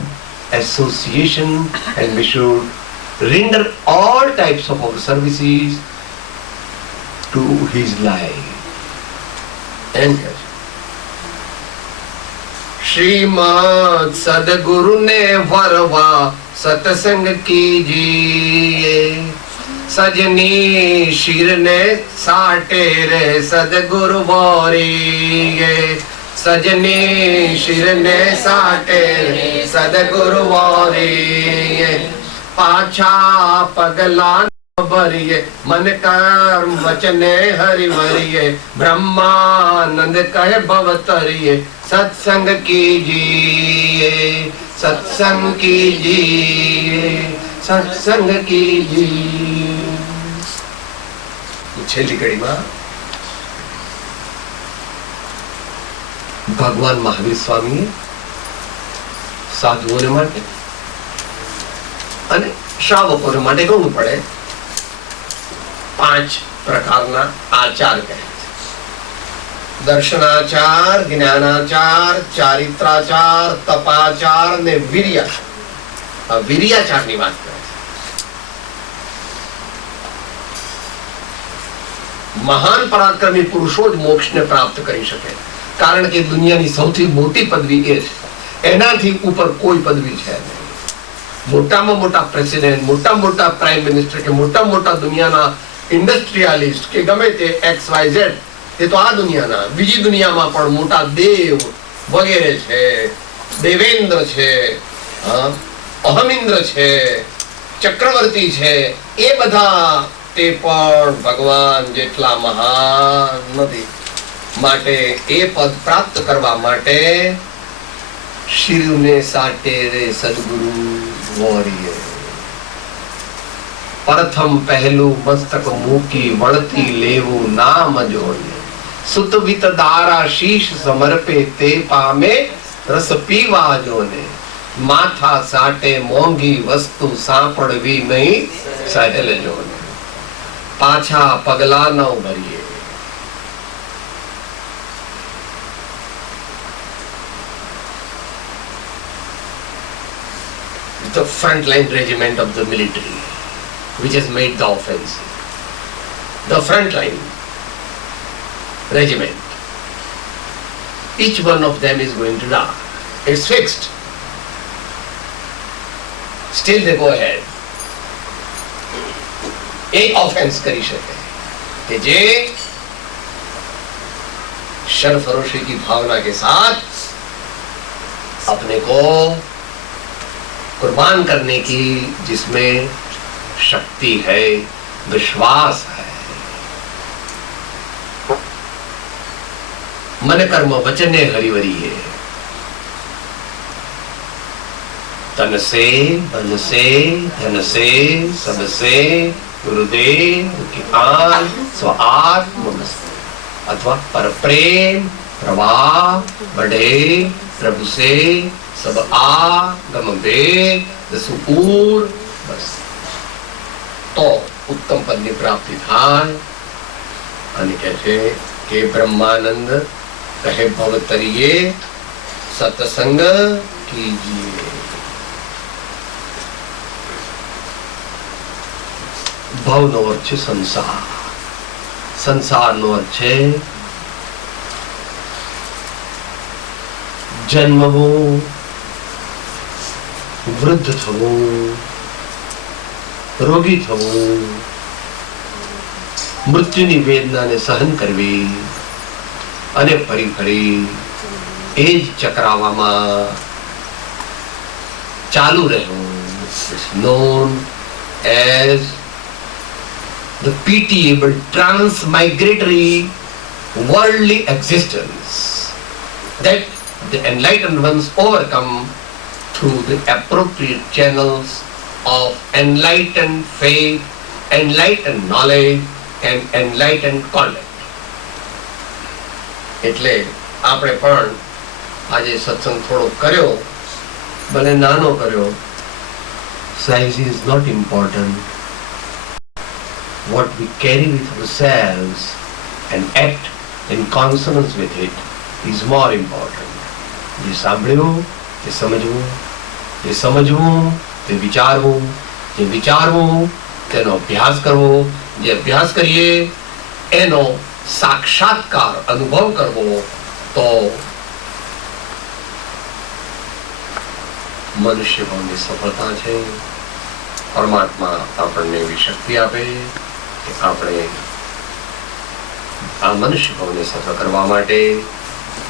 association, and we should render all types of our services to his life. And Shrimad Sadguru ने वरवा सत्संग कीजिए, सजनी शिर ने साटे रे सदगुरु वारिये, सजनी शिर ने साटे रे सदगुरु वारिये, पाछा पगला भरिये मन कर्म वचने हरि भरिये, ब्रह्मानंद कहे भवतरिये, सत्संग कीजिए, सत्संग कीजिए, सत्संग कीजिए. છેલ્લી કડીમાં ભગવાન મહાવીર સ્વામીએ સાધુઓને માટે અને શ્રાવકોને માટે કહું પડે 5 પ્રકારના આચાર કહે છે: દર્શનાચાર, જ્ઞાનાચાર, ચારિત્રાચાર, તપાચાર ને વીર્યાચાર. આ વીર્યાચારની વાત કરે છે. મહાન પરાક્રમી પુરુષો જ મોક્ષને પ્રાપ્ત કરી શકે, કારણ કે દુનિયાની સૌથી મોટી પદવી એ છે. એનાથી ઉપર કોઈ પદવી છે નહીં. મોટામાં મોટા પ્રેસિડેન્ટ, મોટા મોટા પ્રાઇમ મિનિસ્ટર કે મોટા મોટા દુનિયાના ઇન્ડસ્ટ્રીયાલિસ્ટ કે ગમે તે XYZ, તે તો આ દુનિયાના, બીજી દુનિયામાં પણ મોટા દેવ વગેરે છે, દેવેન્દ્ર છે, અહમિન્દ્ર છે, ચક્રવર્તી છે, એ બધા તે પણ ભગવાન જેટલા મહાન નથી. માટે એ પદ પ્રાપ્ત કરવા માટે શિવને સાટે રે સદગુરુ મોરીએ. પ્રથમ પહેલું મસ્તક મૂકી વળતી લેવું નામ જોડે. સુતવિત દારા શીશ સમર્પે તે પામે રસ પીવા જોને. માથા સાટે મોંઘી વસ્તુ સાંપડવી નહીં સહેલ જોને. પાછા પગલા ન ભરીએ. The frontline regiment of the military, which has made the offensive. The frontline regiment, each one of them is going to die. It's fixed. Still they go ahead. एक ऑफेंस करी શકે कि जे सरफरोशी की भावना के साथ अपने को कुर्बान करने की, जिसमें शक्ति है, विश्वास है. मन कर्म वचने हरिवरी है. तन से, बन से, धन से, सबसे गुरुदेव की आन स्व आत्मनस्ते अथवा पर प्रेम प्रवाह बढ़े प्रभु से सब आगम वेद सुपूर बस तो उत्तम पद ની પ્રાપ્તિ થાય. અને કહે છે કે બ્રહ્માનંદ કહે ભવતરીએ સત્સંગ કીજીએ. ભવનો અર્થ છે સંસાર. સંસારનો અર્થ છે જન્મવું, વૃદ્ધ થવું, રોગી થવું, મૃત્યુની વેદનાને સહન કરવી અને ફરી ફરી એ જ ચક્રાવામાં ચાલુ રહેવું. It's known as the pitiable transmigratory worldly existence that the enlightened ones overcome through the appropriate channels of enlightened faith, enlightened knowledge and enlightened conduct. એટલે આપણે પણ આજે સત્સંગ થોડો કર્યો, ભલે નાનો કર્યો. Size is not important. What we carry with ourselves and act in consonance with it is more important. જે સાંભળ્યું તે સમજવું, જે સમજવું તે વિચારવું, જે વિચારવું તેનો અભ્યાસ કરવો, જે અભ્યાસ કરીએ એનો સાક્ષાત્કાર અનુભવ કરવો, તો મનુષ્ય ભાવની સફળતા છે. પરમાત્મા આપણને એવી શક્તિ આપે કે આપણે આ મનુષ્ય ભાવને સફળ કરવા માટે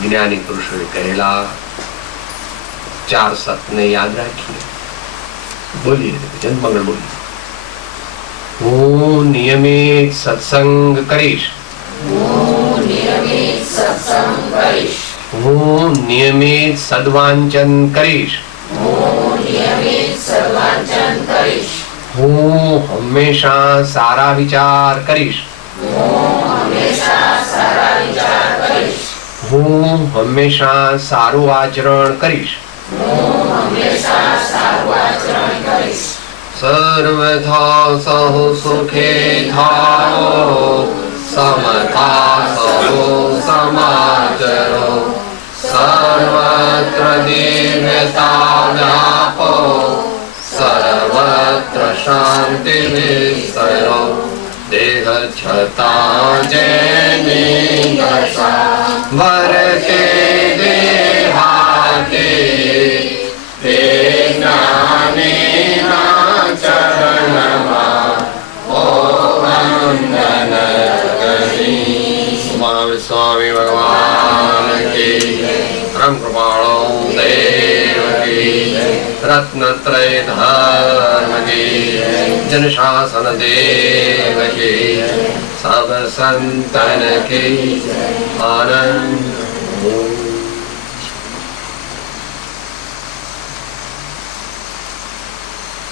જ્ઞાની પુરુષોએ કહેલા 4 સત્યને યાદ રાખીએ. બોલીએ જન્મંગળ બોલીએ. હું નિયમિત સત્સંગ કરીશ. હું નિયમિત સદવાંચન કરીશ. હું હંમેશા સારા વિચાર કરીશ. હું હંમેશા સારું આચરણ કરીશ. સર્વથા સહુ સુખે થાઓ, સમથા સહુ સમાચરો, સર્વત્ર દિવ્યતા વ્યાપો, સર્વત્ર શાંતિ વિસ્તરો. દેહ છતાં જેની દશા વર્તે દેહાતે, તે જ્ઞાનીના ચરણમાં ઓ વંદન કરી. સ્વામી ભગવાન કી, પરમ કૃપાળો દેવ કી, रत्नत्रय धाम की जन शासन देव की सब संतन की आनंद हो।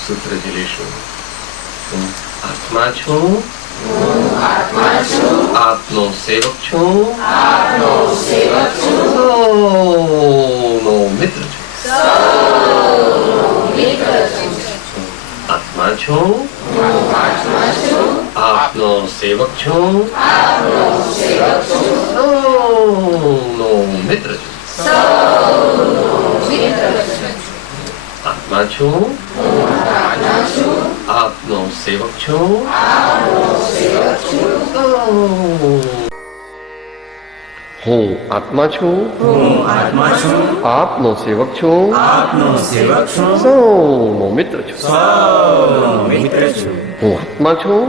सूत्र जिलेशु आत्मा छू આપનો સેવક છું સૌનો મિત્ર છું આત્મા છું આપનો સેવક છું સૌનો મિત્ર છું આત્મા છું આપનો સેવક છું હું આત્મા છું આપનો સેવક છું સૌનો મિત્ર છું હું આત્મા છું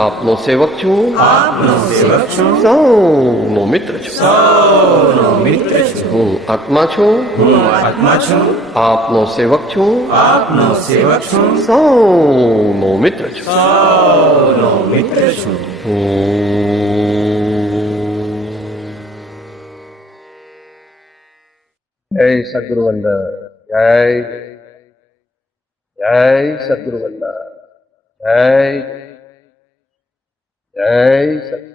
આપનો સેવક છું સૌનો મિત્ર છું હું આત્મા છું આપનો સેવક છું સૌનો મિત્ર છું જય સદગુરુ વંદન જય જય સદગુરુ વંદન જય જય સદગુરુ